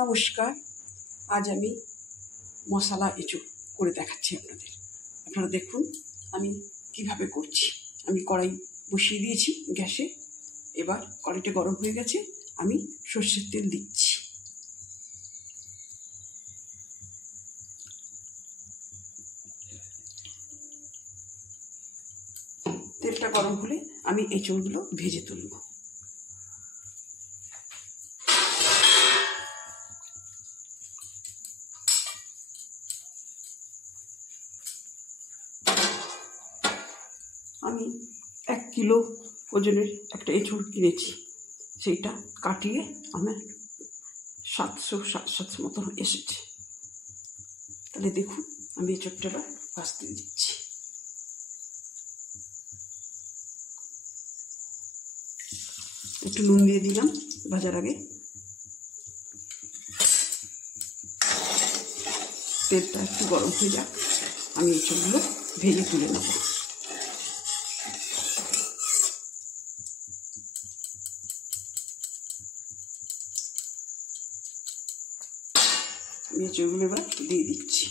নমস্কার। আজ আমি মশলা এঁচোড় করে দেখাচ্ছি আপনাদের। আপনারা দেখুন আমি কিভাবে করছি। আমি কড়াই বসিয়ে দিয়েছি গ্যাসে। এবার কড়াইটা গরম হয়ে গেছে, আমি সর্ষের তেল দিচ্ছি। তেলটা গরম হলে আমি এঁচোড়গুলো ভেজে তুলব। আমি 1 কিলো ওজনের একটা এঁচোড় কিনেছি, সেইটা কাটিয়ে আমার 700 মতো এসেছে। তাহলে দেখুন আমি এঁচোড়টা ভাজতে দিচ্ছি। একটু নুন দিয়ে দিলাম ভাজার আগে। তেলটা একটু গরম হয়ে যাক, আমি এঁচোড়গুলো ভেজে তুলে নেব। আমি এঁচোড়গুলো এবার দিয়ে দিচ্ছি।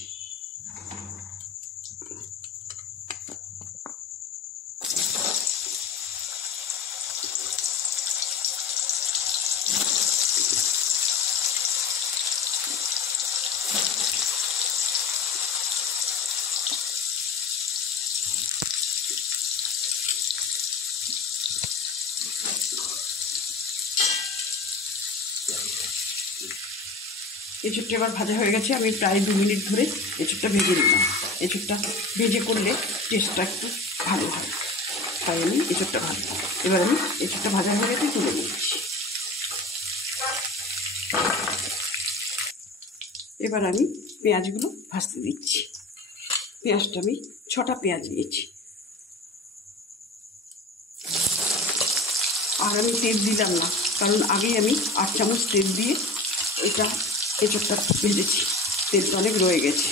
এঁচোড়টা এবার ভাজা হয়ে গেছে। আমি প্রায় 2 মিনিট ধরে এঁচোড়টা ভেজে নিলাম। এঁচোড়টা ভেজে করলে টেস্টটা একটু ভালো হয়, তাই আমি এঁচোড়টা ভাজবো। এবার আমি এঁচোড়টা ভাজা হয়ে গেছে, তুলে নিচ্ছি। এবার আমি পেঁয়াজগুলো ভাজতে দিচ্ছি। পেঁয়াজটা আমি 6টা পেঁয়াজ নিয়েছি। আর আমি তেল দিলাম না, কারণ আগেই আমি 8 চামচ তেল দিয়ে এটা এঁচোড়টা ভেজেছি। তেলটা অনেক রয়ে গেছে,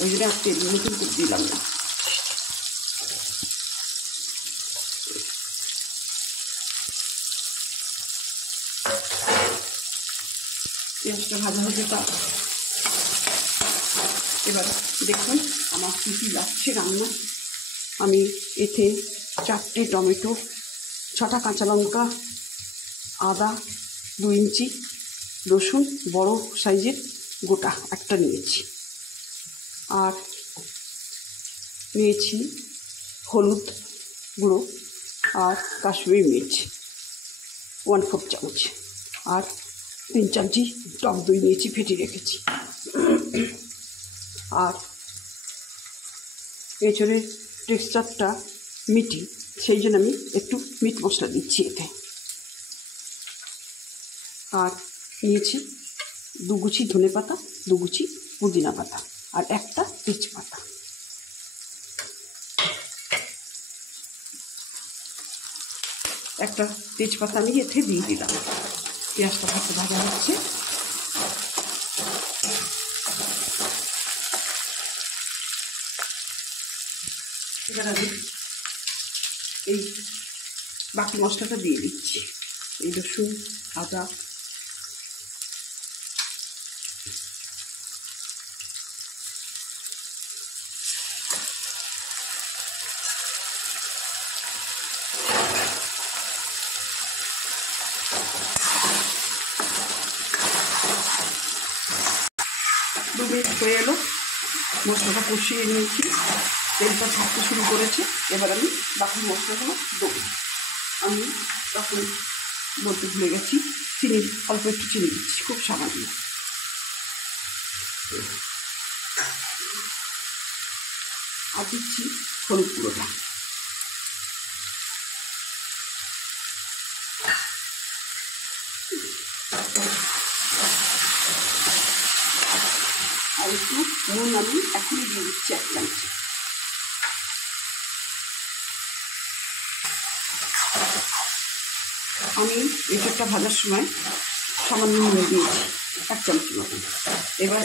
ওই জন্য আর তেল নতুন করে দিলাম না। পেঁয়াজটা ভাজা হতে থাক। এবার দেখুন আমার কী কী লাগছে রান্না। আমি এতে 4টে টমেটো, 6টা কাঁচা লঙ্কা, আদা 2 ইঞ্চি, রসুন বড় সাইজের গোটা একটা নিয়েছি, আর নিয়েছি হলুদ গুঁড়ো আর কাশ্মীরি মির্চ 1/4 চামচ, আর 3 চামচি টক দই নিয়েছি, ফেটিয়ে রেখেছি। আর এঁচোড়ের টেক্সচারটা মিটি, সেই জন্য আমি একটু মিট মশলা দিচ্ছি এতে। আর নিয়েছি 2 গুছি ধনে পাতা, 2 গুছি পুদিনা পাতা, আর একটা তেজপাতা। একটা তেজপাতা আমি এতে দিয়ে দিলাম। পেঁয়াজটা ভাজা হচ্ছে। এবার আমি এই বাকি মশলাটা দিয়ে দিচ্ছি। এই রসুন, আদা, দু মিনিট হয়ে এলো, মশলাটা কষিয়ে নিয়েছি, তেলটা ছাড়তে শুরু করেছে। এবার আমি বাকি মশলাগুলো দেবো। আমি তখন বলতে ভুলে গেছি, চিনি অল্প একটু চিনি দিচ্ছি, খুব সামান্য। আর দিচ্ছি হলুদ গুঁড়োটা। আর একটু নুন আমি এখনই দিয়ে দিচ্ছি 1 চামচ। আমি এঁচোড়টা ভাজার সময় সামান্য নুন দিয়েছি 1 চামচ মতন। এবার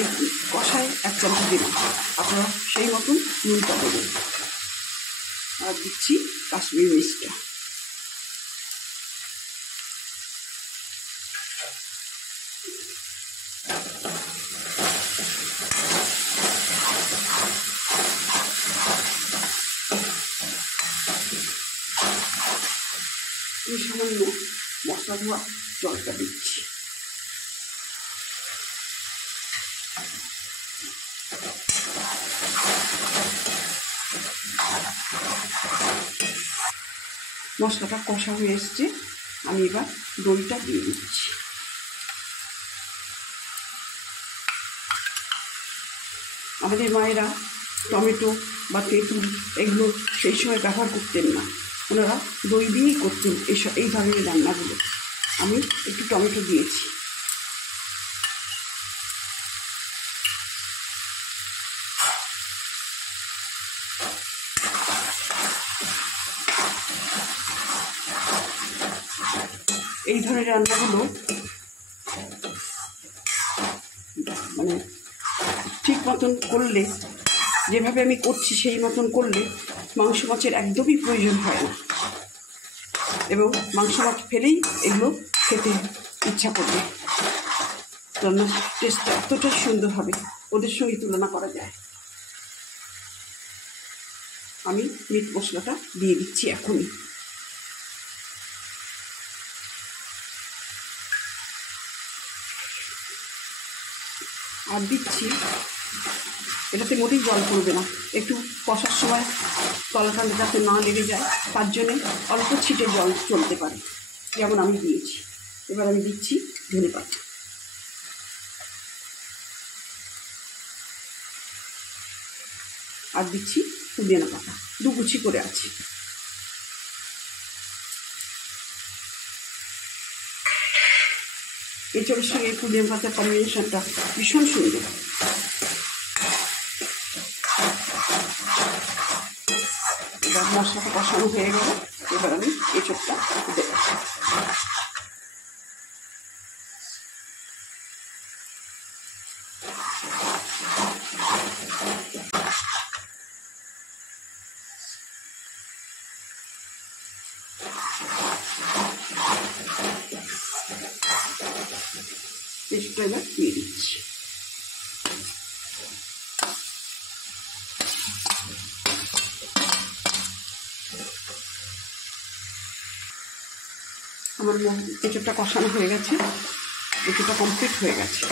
এই কষায় 1 চামচ দিলাম, আপনারা সেই মতন নুনটা দেবেন। আর দিচ্ছি কাশ্মীরি মির্চটা। সামান্য মশলা ধোয়া জলটা দিচ্ছি। মশলাটা কষা হয়ে এসছে, আমি এবার দইটা দিয়ে দিচ্ছি। আমাদের মায়েরা টমেটো বা তেঁতুল এগুলো সেই সময় ব্যবহার করতেন না, ওনারা দই দিয়েই করতেন এই ধরনের রান্নাগুলো। আমি একটু টমেটো দিয়েছি। এই ধরনের রান্নাগুলো মানে ঠিক মতন করলে, যেভাবে আমি করছি সেই মতন করলে মাংস মাছের একদমই প্রয়োজন হয় না, এবং মাংস মাছ ফেলেই এগুলো খেতে ইচ্ছা করবে। রান্নার টেস্টটা এতটাই সুন্দর হবে, ওদের সঙ্গে তুলনা করা যায়। আমি মিট মশলাটা দিয়ে দিচ্ছি এখনই। আর দিচ্ছি, এটাতে মোটেই জল পড়বে না, একটু কষার সময় তলাটা যাতে না লেগে যায় তার জন্যে অল্প ছিটে জল চলতে পারে, যেমন আমি দিয়েছি। এবার আমি দিচ্ছি ধনেপাতা। আর দিচ্ছি পুদিনা পাতা, 2 কুচি করে আছে। এঁচড়ের সঙ্গে পুদিনা পাতার কম্বিনেশনটা ভীষণ সুন্দর। এবার মশলাটা কষানো হয়ে গেল, এবার আমি এঁচড়টা দেব। এঁচড়টা এবার দিয়ে দিচ্ছি। আমার এঁচড়টা কষানো হয়ে গেছে, এঁচড়টা কমপ্লিট হয়ে গেছে।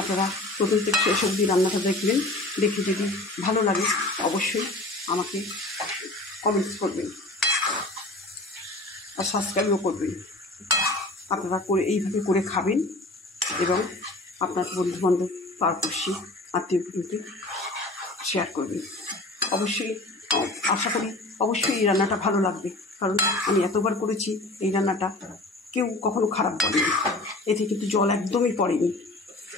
আপনারা প্রথম থেকে শেষ অবধি রান্নাটা দেখবেন, দেখে যদি ভালো লাগে অবশ্যই আমাকে কমেন্টস করবেন আর সাবস্ক্রাইবও করবেন। আপনারা করে এইভাবে করে খাবেন এবং আপনার বন্ধুবান্ধব পাড়াপড়শি আত্মীয় কুটুমকে শেয়ার করবেন। অবশ্যই আশা করি অবশ্যই এই রান্নাটা ভালো লাগবে, কারণ আমি এতবার করেছি এই রান্নাটা, কেউ কখনো খারাপ বলেনি। এতে কিন্তু জল একদমই পড়েনি,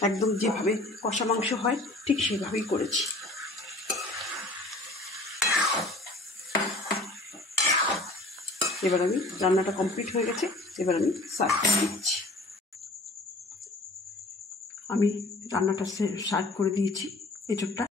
একদম যেভাবে কষা মাংস হয় ঠিক সেভাবেই করেছি। এবার আমি রান্নাটা কমপ্লিট হয়ে গেছে, এবার আমি সার্ভ করে দিচ্ছি। আমি রান্নাটা সার্ভ করে দিয়েছি। এঁচড়টা